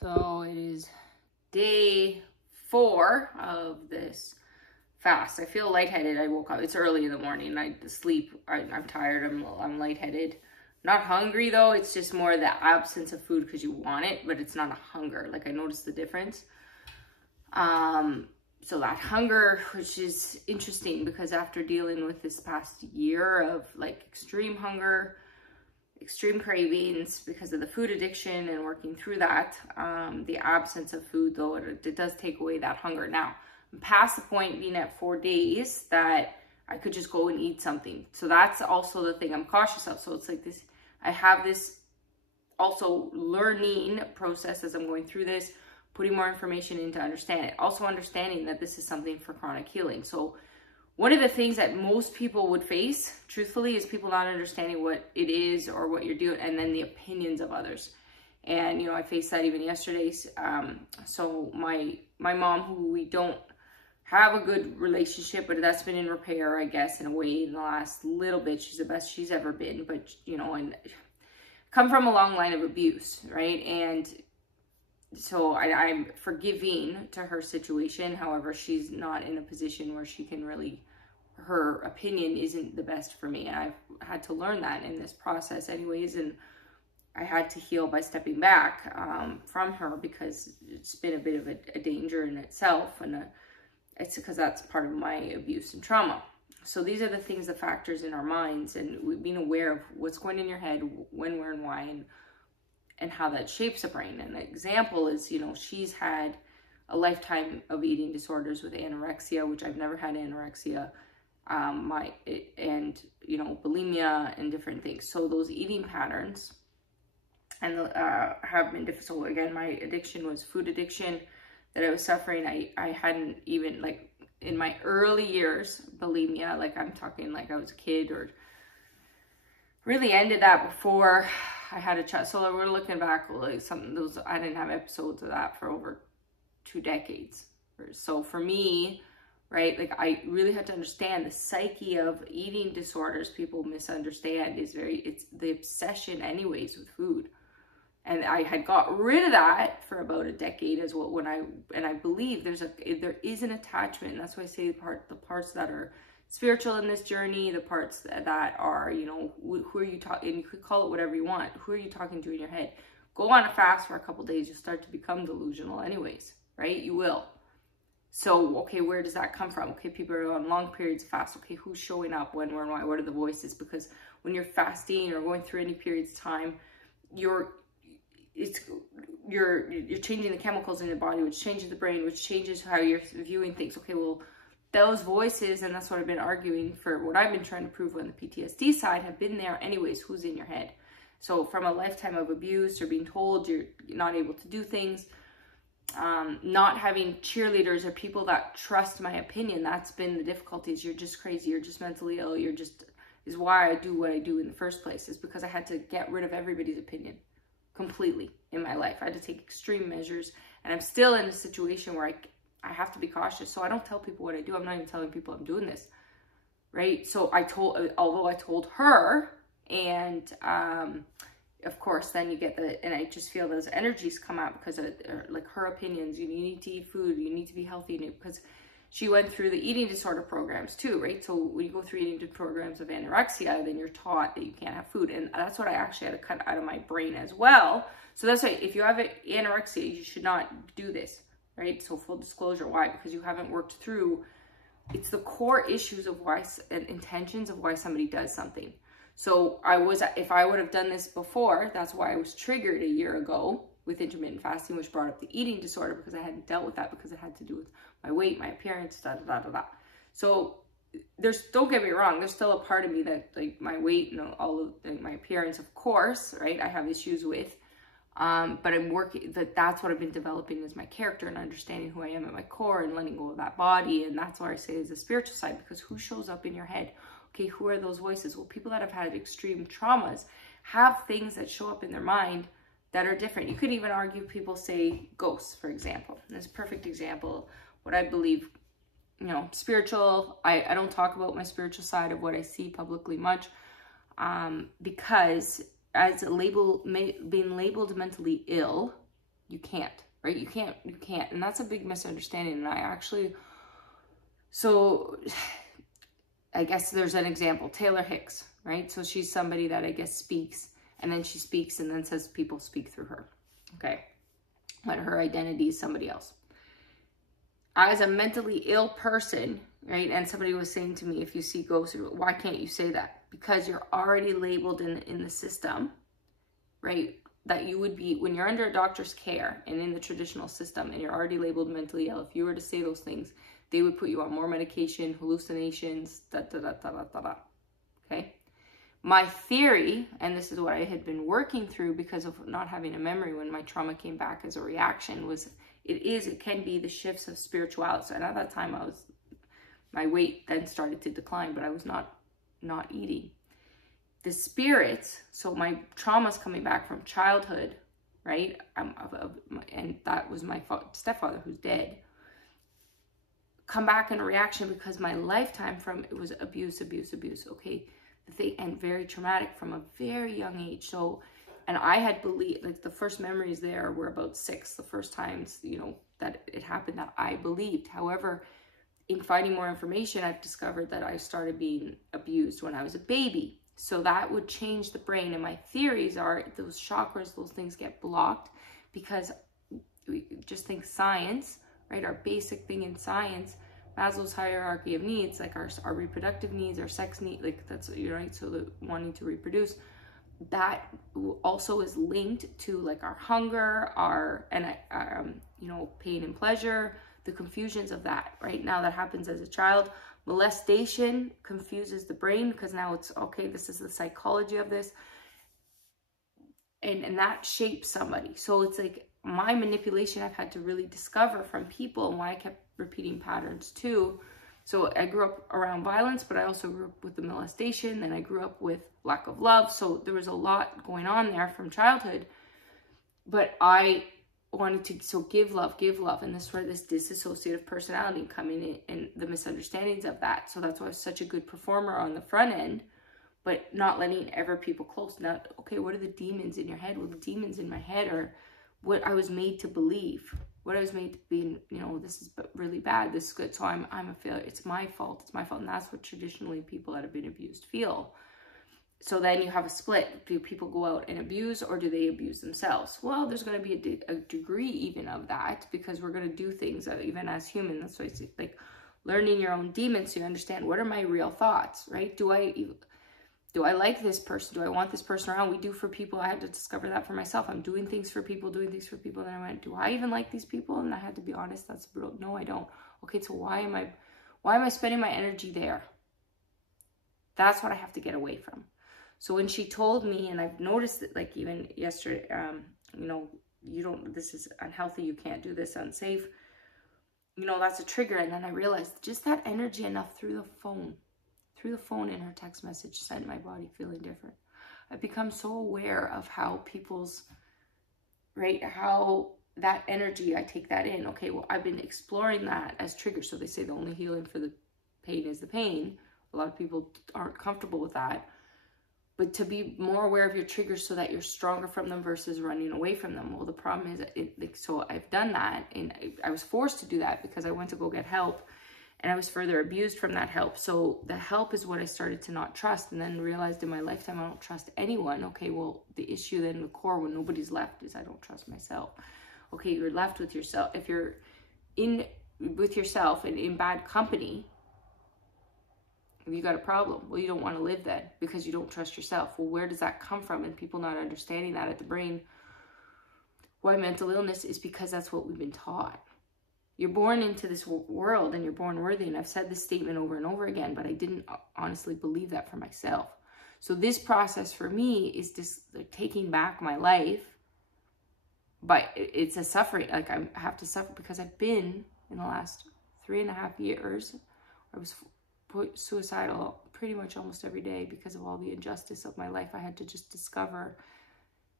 So it is day 4 of this fast. I feel lightheaded. I woke up, it's early in the morning. I sleep, I'm tired, I'm lightheaded. Not hungry though, it's just more the absence of food because you want it, but it's not a hunger. Like I noticed the difference. So that hunger, which is interesting because after dealing with this past year of like extreme hunger, extreme cravings because of the food addiction and working through that, the absence of food though, it does take away that hunger. Now, I'm past the point being at 4 days that I could just go and eat something. So that's also the thing I'm cautious of. So it's like this, I have this also learning process as I'm going through this, putting more information in to understand it. Also understanding that this is something for chronic healing. So one of the things that most people would face, truthfully, is people not understanding what it is or what you're doing, and then the opinions of others. And, you know, I faced that even yesterday. So my mom, who we don't have a good relationship, but that's been in repair, I guess, in a way in the last little bit. She's the best she's ever been, but, you know, and come from a long line of abuse, right? And so I'm forgiving to her situation. However, she's not in a position where she can really, her opinion isn't the best for me. And I've had to learn that in this process anyways. And I had to heal by stepping back from her because it's been a bit of a danger in itself. And it's because that's part of my abuse and trauma. So these are the things, the factors in our minds, and being aware of what's going in your head, when, where, and why, and how that shapes a brain. And an example is, you know, she's had a lifetime of eating disorders with anorexia, which I've never had anorexia, and, you know, bulimia and different things. So those eating patterns and have been difficult. So again, my addiction was food addiction that I was suffering. I hadn't even, like, in my early years, bulimia, like I'm talking like I was a kid, or really ended that before I had a child. So we're looking back, like I didn't have episodes of that for over 2 decades. So for me, right, like I really had to understand the psyche of eating disorders. People misunderstand is it's the obsession anyways with food. And I had got rid of that for about a decade as well. And I believe there is an attachment. And that's why I say the parts that are spiritual in this journey, the parts that are, you know, who are you talking, and you could call it whatever you want. Who are you talking to in your head? Go on a fast for a couple days, you'll start to become delusional anyways, right? You will. So, okay, where does that come from? Okay, people are on long periods of fast. Okay, who's showing up, when, where, and why? What are the voices? Because when you're fasting or going through any periods of time, you're changing the chemicals in the body, which changes the brain, which changes how you're viewing things. Okay, well, those voices, and that's what I've been arguing for, what I've been trying to prove on the PTSD side, have been there anyways. Who's in your head? So from a lifetime of abuse, or being told you're not able to do things, not having cheerleaders or people that trust my opinion, that's been the difficulties. You're just crazy, you're just mentally ill, is why I do what I do in the first place, is because I had to get rid of everybody's opinion completely in my life. I had to take extreme measures, and I'm still in a situation where I have to be cautious. So I don't tell people what I do. I'm not even telling people I'm doing this, right? So although I told her, and of course then you get and I just feel those energies come out because of like her opinions. You need to eat food, you need to be healthy, because she went through the eating disorder programs too, right? So when you go through eating programs of anorexia, then you're taught that you can't have food. And that's what I actually had to cut out of my brain as well. So that's why if you have anorexia, you should not do this, right? So full disclosure, why? Because you haven't worked through, it's the core issues of why, and intentions of why somebody does something. So if I would have done this before, that's why I was triggered a year ago with intermittent fasting, which brought up the eating disorder, because I hadn't dealt with that, because it had to do with my weight, my appearance, So don't get me wrong, there's still a part of me that, like, my weight and all of my appearance, of course, right, I have issues with. But I'm working, that's what I've been developing, is my character and understanding who I am at my core and letting go of that body. And that's why I say is the spiritual side, because who shows up in your head? Okay, who are those voices? Well, people that have had extreme traumas have things that show up in their mind that are different. You could even argue, people say ghosts, for example. And that's a perfect example. What I believe, you know, spiritual, I don't talk about my spiritual side of what I see publicly much, because as being labeled mentally ill You can't, right? You can't. And that's a big misunderstanding. And I actually, so I guess there's an example, Taylor Hicks, right? So she's somebody that I guess speaks, and then she speaks and then says people speak through her, okay? But her identity is somebody else. As a mentally ill person, right? And somebody was saying to me, if you see ghosts, why can't you say that? Because you're already labeled in the system, right? That you would be, when you're under a doctor's care and in the traditional system and you're already labeled mentally ill, if you were to say those things, they would put you on more medication, hallucinations, okay? My theory, and this is what I had been working through because of not having a memory when my trauma came back as a reaction, was it can be the shifts of spirituality. So at that time my weight then started to decline, but I was not eating. The spirits, so my trauma's coming back from childhood, right? And that was my stepfather who's dead. Come back in a reaction because my lifetime from it was abuse, okay? And very traumatic from a very young age. So, and I had believed, like the first memories there were about 6, the first times, you know, that it happened that I believed. However, in finding more information, I've discovered that I started being abused when I was a baby. So that would change the brain. And my theories are those chakras, those things get blocked because we just think science, right? Our basic thing in science, Maslow's hierarchy of needs, like our reproductive needs, our sex need, like that's, right? So the wanting to reproduce, that also is linked to like our hunger, you know, pain and pleasure, the confusions of that, right? Now that happens as a child. Molestation confuses the brain because now it's, okay, this is the psychology of this. And that shapes somebody. So it's like my manipulation I've had to really discover from people and why I kept repeating patterns too. So I grew up around violence, but I also grew up with the molestation. Then I grew up with lack of love. So there was a lot going on there from childhood. But I wanted to, so give love. And this is where this disassociative personality coming in and the misunderstandings of that. So that's why I was such a good performer on the front end, but not letting ever people close. Now, okay, what are the demons in your head? Well, the demons in my head are what I was made to believe. What I was made to be, you know, this is really bad, this is good, so I'm a failure, it's my fault, and that's what traditionally people that have been abused feel. So then you have a split. Do people go out and abuse, or do they abuse themselves? Well, there's going to be a degree even of that, because we're going to do things even as humans. That's why it's like learning your own demons, so you understand what are my real thoughts, right? Do I like this person? Do I want this person around? We do for people. I had to discover that for myself. I'm doing things for people. And I went, do I even like these people? And I had to be honest. That's brutal. No, I don't. Okay, so why am I spending my energy there? That's what I have to get away from. So when she told me, and I've noticed it, like even yesterday, you know, this is unhealthy. You can't do this, unsafe. You know, that's a trigger. And then I realized just that energy enough through the phone in her text message sent my body feeling different. I've become so aware of how people's, right, how that energy, I take that in. Okay, well, I've been exploring that as triggers. So they say the only healing for the pain is the pain. A lot of people aren't comfortable with that. But to be more aware of your triggers so that you're stronger from them versus running away from them. Well, the problem is, so I've done that, and I was forced to do that because I went to go get help. And I was further abused from that help. So the help is what I started to not trust, and then realized in my lifetime I don't trust anyone. Okay, well, the issue then, the core, when nobody's left, is I don't trust myself. Okay, you're left with yourself. If you're with yourself and in bad company, you got a problem. Well, you don't want to live then because you don't trust yourself. Well, where does that come from? And people not understanding that at the brain. Why mental illness is because that's what we've been taught. You're born into this world and you're born worthy. And I've said this statement over and over again, but I didn't honestly believe that for myself. So this process for me is just taking back my life, but it's a suffering. Like I have to suffer because I've been in the last 3.5 years, I was suicidal pretty much almost every day because of all the injustice of my life. I had to just discover,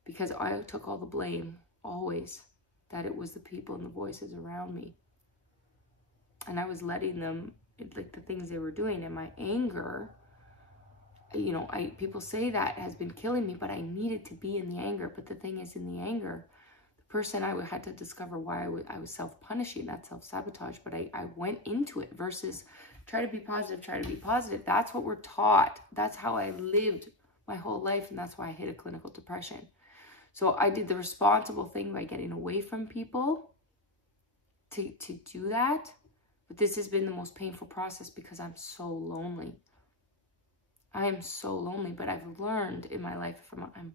because I took all the blame always, that it was the people and the voices around me. And I was letting them, like the things they were doing, and my anger, you know, people say that has been killing me, but I needed to be in the anger. But the thing is, in the anger, the person, I had to discover why I was self-punishing, that self-sabotage, but I went into it versus try to be positive, try to be positive. That's what we're taught. That's how I lived my whole life, and that's why I hit a clinical depression. So I did the responsible thing by getting away from people to do that. But this has been the most painful process because I'm so lonely. I am so lonely, but I've learned in my life I'm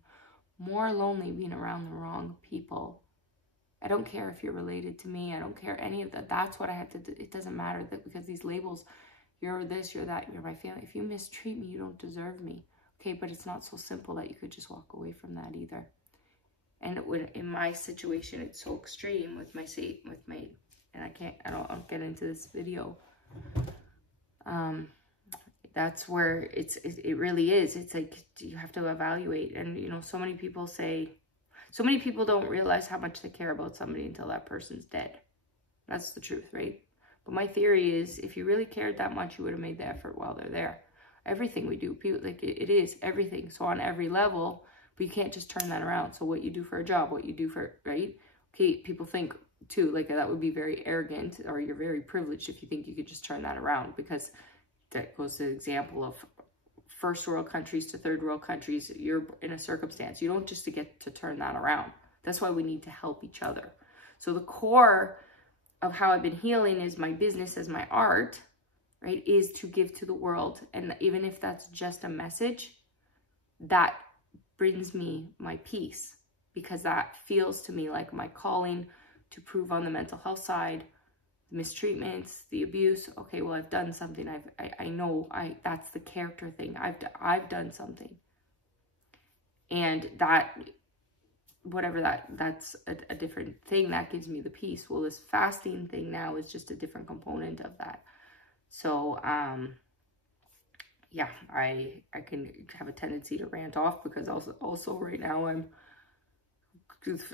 more lonely being around the wrong people. I don't care if you're related to me. I don't care any of that. That's what I have to do. It doesn't matter that because these labels, you're this, you're that, you're my family. If you mistreat me, you don't deserve me. Okay, but it's not so simple that you could just walk away from that either. And in my situation, it's so extreme with my, and I'll get into this video. That's where it really is. It's like, you have to evaluate. And, you know, so many people don't realize how much they care about somebody until that person's dead. That's the truth, right? But my theory is, if you really cared that much, you would have made the effort while they're there. Everything we do, people, like it is everything. So on every level, but you can't just turn that around. So what you do for a job, what you do for, right? Okay, people think too, like that would be very arrogant, or you're very privileged if you think you could just turn that around, because that goes to the example of first world countries to third world countries. You're in a circumstance. You don't just get to turn that around. That's why we need to help each other. So the core of how I've been healing is my business as my art, right, is to give to the world. And even if that's just a message, that brings me my peace, because that feels to me like my calling to prove on the mental health side, the mistreatments, the abuse. Okay, well, I've done something. I know that's the character thing. I've done something. And that, whatever that's a different thing that gives me the peace. Well, this fasting thing now is just a different component of that. So, yeah, I can have a tendency to rant off, because also right now I'm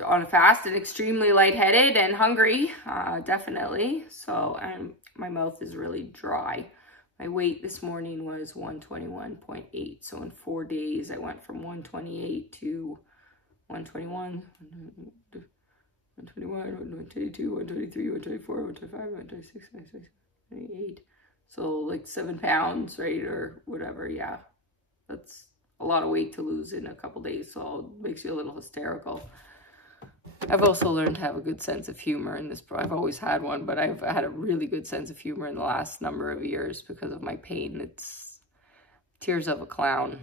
on a fast and extremely lightheaded and hungry, definitely. So, my mouth is really dry. My weight this morning was 121.8. So in 4 days, I went from 128 to 121, 121, 122, 123, 124, 125, 126, 126, 128. So like 7 pounds, right? Or whatever. Yeah, that's a lot of weight to lose in a couple days. So it makes you a little hysterical. I've also learned to have a good sense of humor in this. I've always had one, but I've had a really good sense of humor in the last number of years because of my pain. It's tears of a clown.